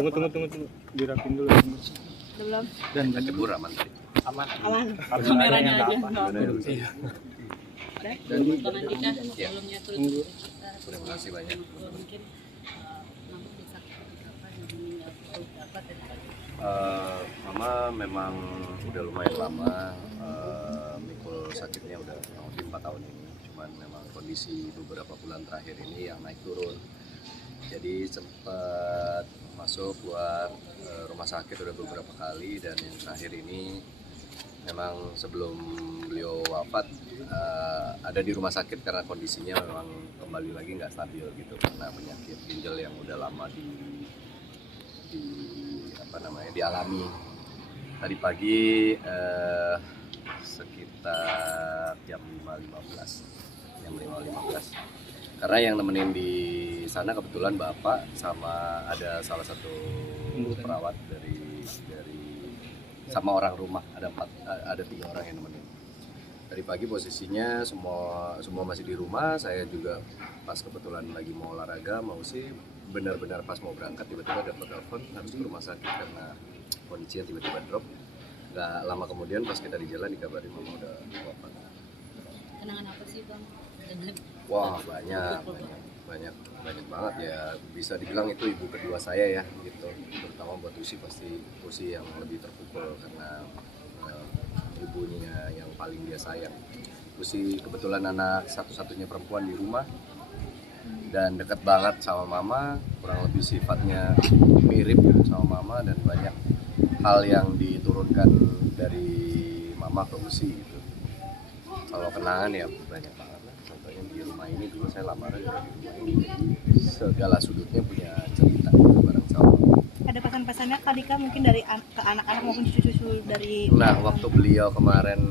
Tunggu. Dirapin dulu. Belum. Dan Kecebur aman. Aman. kameranya aja. Iya. Dan Bang Andika sebelumnya turut Terima kasih banyak. mungkin Mama bisa kapan meninggal berapa tadi? Mama memang udah lumayan lama mikul sakitnya udah kurang lebih 4 tahun ini. Cuman memang kondisi beberapa bulan terakhir ini yang naik turun. Jadi sempat masuk buat rumah sakit udah beberapa kali, dan yang terakhir ini memang sebelum beliau wafat ada di rumah sakit karena kondisinya memang kembali lagi nggak stabil gitu karena penyakit ginjal yang udah lama dialami. Tadi pagi sekitar jam 5.15 karena yang nemenin di sana kebetulan bapak sama ada salah satu perawat dari sama orang rumah, ada 3 orang yang nemenin. Dari pagi posisinya semua masih di rumah. Saya juga pas kebetulan lagi mau olahraga, mau sih benar-benar pas mau berangkat tiba-tiba dapat telepon harus ke rumah sakit karena kondisinya tiba-tiba drop. Gak lama kemudian pas kita di jalan dikabarin mama udah wafat. Kenangan apa sih Bang? Wah banyak banget ya, bisa dibilang itu ibu kedua saya ya gitu, terutama buat Usi pasti Usi yang lebih terpukul karena ibunya yang paling dia sayang. Usi kebetulan anak satu-satunya perempuan di rumah dan dekat banget sama mama, kurang lebih sifatnya mirip sama mama dan banyak hal yang diturunkan dari mama ke Usi gitu. Kalau kenangan ya banyak banget. Contohnya di rumah ini dulu saya lamaran di rumah ini, segala sudutnya punya cerita bareng sama. Ada pesan-pesannya Kak Dika mungkin dari ke anak-anak maupun cucu-cucu dari. Nah waktu beliau kemarin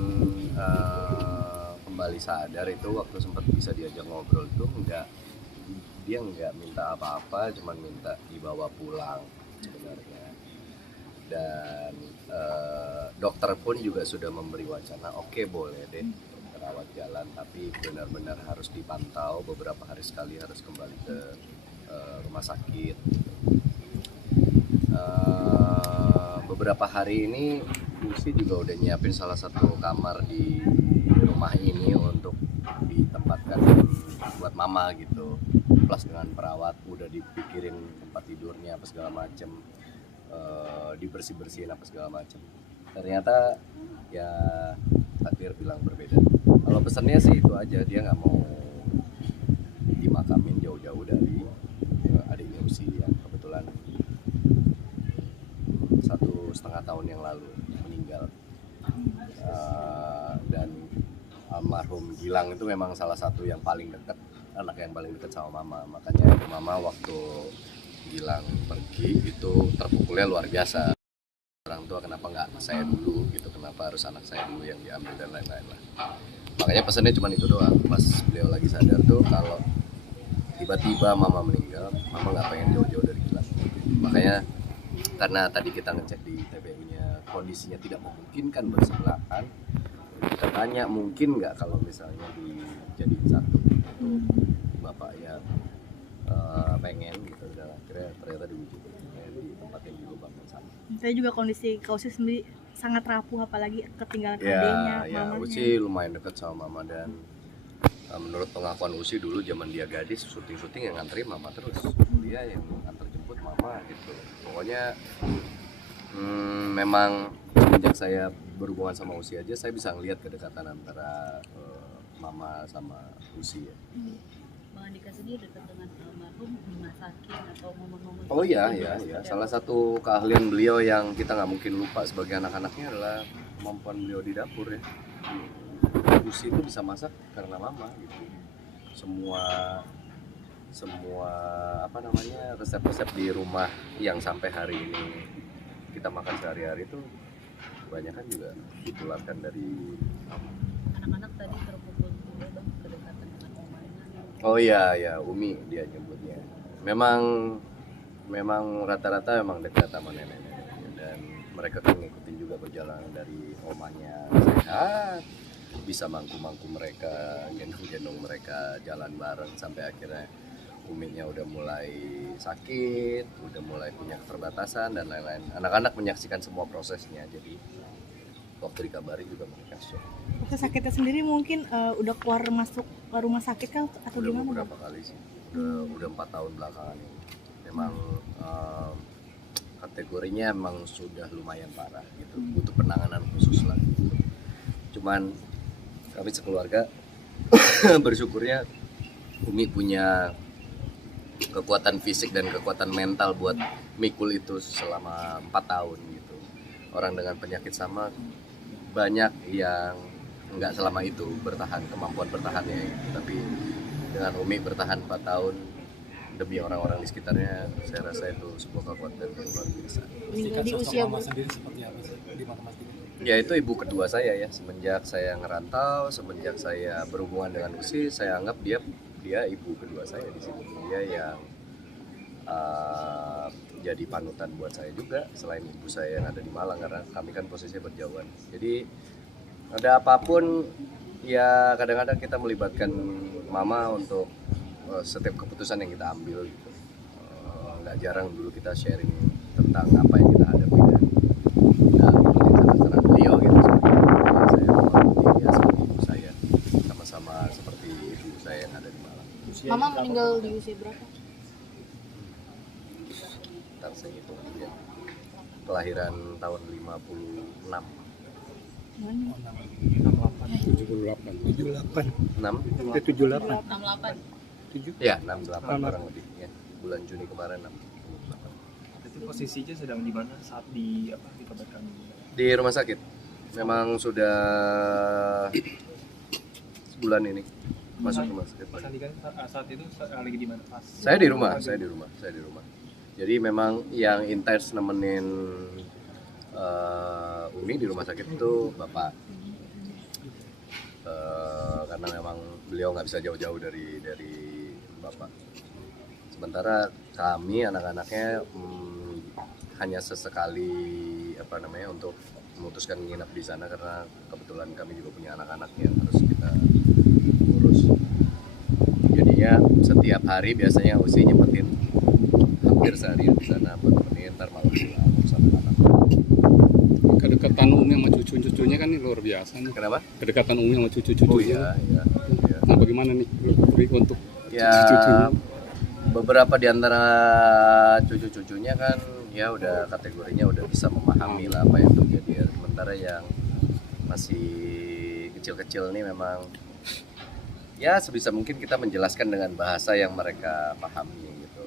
kembali sadar itu waktu sempat bisa diajak ngobrol tuh dia nggak minta apa-apa, cuman minta dibawa pulang sebenarnya. Dan dokter pun juga sudah memberi wacana oke, boleh deh rawat jalan, tapi benar-benar harus dipantau beberapa hari sekali, harus kembali ke rumah sakit. Beberapa hari ini Usi juga udah nyiapin salah satu kamar di rumah ini untuk ditempatkan buat mama gitu, plus dengan perawat udah dipikirin tempat tidurnya apa segala macem, dibersih-bersihin apa segala macem. Ternyata ya takdir bilang berbeda. Kalau pesannya sih itu aja, dia nggak mau dimakamin jauh-jauh dari adiknya Usi yang kebetulan 1,5 tahun yang lalu meninggal. Dan almarhum Gilang itu memang salah satu yang paling dekat, anak yang paling dekat sama mama. Makanya mama waktu Gilang pergi itu terpukulnya luar biasa. Orang tua kenapa nggak saya dulu gitu, kenapa harus anak saya dulu yang diambil dan lain-lain lah. Makanya pesannya cuma itu doang, pas beliau lagi sadar tuh kalau tiba-tiba mama meninggal, mama nggak pengen jauh-jauh dari Gilang. Makanya karena tadi kita ngecek di TPU-nya kondisinya tidak memungkinkan bersebelahan, kita tanya mungkin nggak kalau misalnya dijadiin satu gitu. Bapaknya pengen gitu, dan akhirnya ternyata diwujudin di tempat yang di lubang yang sama. Saya juga kondisi Kausi sendiri sangat rapuh, apalagi ketinggalan Ya, adiknya, mamanya. Uci lumayan dekat sama mama, dan menurut pengakuan Uci dulu zaman dia gadis syuting yang nganterin mama terus, dia yang nganter jemput mama gitu. Pokoknya memang sejak saya berhubungan sama Uci aja saya bisa ngelihat kedekatan antara mama sama Uci ya. Bang Andika sendiri dekat dengan almarhum dimasakin atau momen-momen? Oh iya. Salah satu keahlian beliau yang kita nggak mungkin lupa sebagai anak-anaknya adalah kemampuan beliau di dapur ya. Uci itu bisa masak karena mama gitu. Semua resep-resep di rumah yang sampai hari ini kita makan sehari-hari itu kebanyakan juga ditularkan dari mama. Anak-anak tadi terpukul juga Bang, kedekatan dengan omanya. Oh iya, Umi dia nyebutnya. Memang rata-rata memang dekat sama nenek-neneknya, dan mereka kan ngikutin juga perjalanan dari omanya sehat, bisa mangku-mangku mereka, gendong-gendong mereka jalan bareng sampai akhirnya Uminya udah mulai sakit, udah mulai punya keterbatasan dan lain-lain. Anak-anak menyaksikan semua prosesnya, jadi waktu dikabari juga mereka shock. Waktu sakitnya sendiri mungkin udah keluar masuk ke rumah sakit kan atau Udah gimana? beberapa kali sih, udah 4 tahun belakangan ini. Memang kategorinya emang sudah lumayan parah gitu, butuh penanganan khusus lah gitu. Cuman kami sekeluarga bersyukurnya Umi punya kekuatan fisik dan kekuatan mental buat mikul itu selama 4 tahun gitu. Orang dengan penyakit sama banyak yang nggak selama itu bertahan, kemampuan bertahannya gitu. Tapi dengan Umi bertahan 4 tahun demi orang-orang di sekitarnya, saya rasa itu sebuah kekuatan yang luar biasa. Meninggal di usia Mama sendiri seperti apa sih di mata Mas Diki? Ya itu ibu kedua saya ya, semenjak saya ngerantau, semenjak saya berhubungan dengan Usi, saya anggap dia ibu kedua saya di sini. Dia yang jadi panutan buat saya juga, selain ibu saya yang ada di Malang, karena kami kan posisinya berjauhan. Jadi ada apapun ya kadang-kadang kita melibatkan mama untuk setiap keputusan yang kita ambil gitu. Nggak jarang dulu kita sharing tentang apa yang kita hadapi dan saran-saran beliau gitu, seperti saya menghormati dia seperti ibu saya, sama-sama seperti ibu saya yang ada di Malang. Mama meninggal di usia berapa? Ntar saya hitung dulu ya. Kelahiran tahun 56. 78. 6? 78. 68. 7. Ya, 68 kurang lebih ya. Bulan Juni kemarin 68. Itu posisinya sedang di mana saat dikabarkan? Di rumah sakit. Memang sudah sebulan ini masuk rumah sakit. Mas Andi kan saat itu lagi di mana? Pas Saya di rumah. Jadi memang yang intens nemenin Umi di rumah sakit itu bapak. Karena memang beliau nggak bisa jauh-jauh dari bapak. Sementara kami anak-anaknya hanya sesekali untuk memutuskan menginap di sana karena kebetulan kami juga punya anak-anak yang harus kita urus. Jadinya setiap hari biasanya Usi nyempetin hampir sehari di sana buat nemenin, ntar malam pulang urus anak-anak. Kedekatan Umi sama cucu-cucunya kan ini luar biasa nih. Kenapa? Kedekatan Umi sama cucu-cucunya. Oh iya. Nah bagaimana nih untuk Ya, cucu-cucunya? beberapa di antara cucu-cucunya kan ya udah kategorinya udah bisa memahami lah apa yang terjadi ya. Sementara yang masih kecil-kecil nih memang ya sebisa mungkin kita menjelaskan dengan bahasa yang mereka pahami gitu.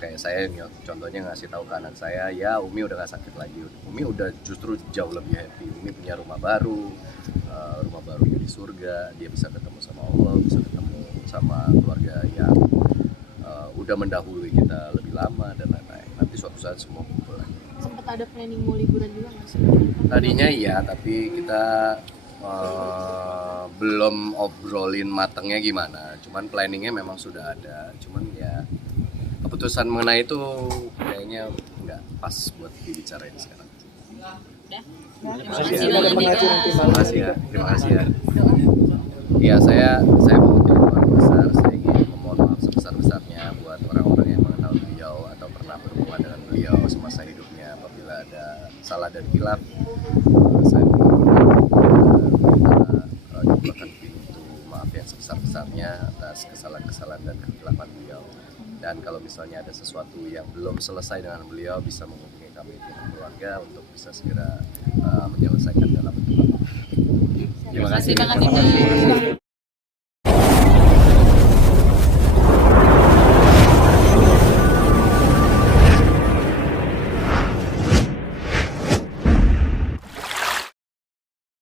Kayak saya contohnya ngasih tahu ke anak saya, ya Umi udah gak sakit lagi, Umi udah justru jauh lebih happy, Umi punya rumah baru di surga, dia bisa ketemu sama Allah, bisa ketemu sama keluarga yang udah mendahului kita lebih lama dan lain-lain. Nanti suatu saat semua kumpul lagi. Sempat ada planning mau liburan juga nggak sih? Tadinya iya, tapi kita belum obrolin matangnya gimana. Cuman planningnya memang sudah ada. Cuman ya keputusan mengenai itu kayaknya nggak pas buat dibicarain sekarang. Udah. Terima Terima kasih ya. Terima kasih ya. Iya, saya mewakili keluarga besar. Saya ingin memohon maaf sebesar-besarnya buat orang-orang yang mengenal beliau atau pernah berhubungan dengan beliau semasa hidupnya. Apabila ada salah dan khilaf, saya mengucapkan pintu maaf yang sebesar-besarnya atas kesalahan-kesalahan dan kekhilafan beliau. Dan kalau misalnya ada sesuatu yang belum selesai dengan beliau, bisa menghubungi kami di keluarga untuk bisa segera menyelesaikan dalam bentuk apa. Terima kasih. Terima kasih.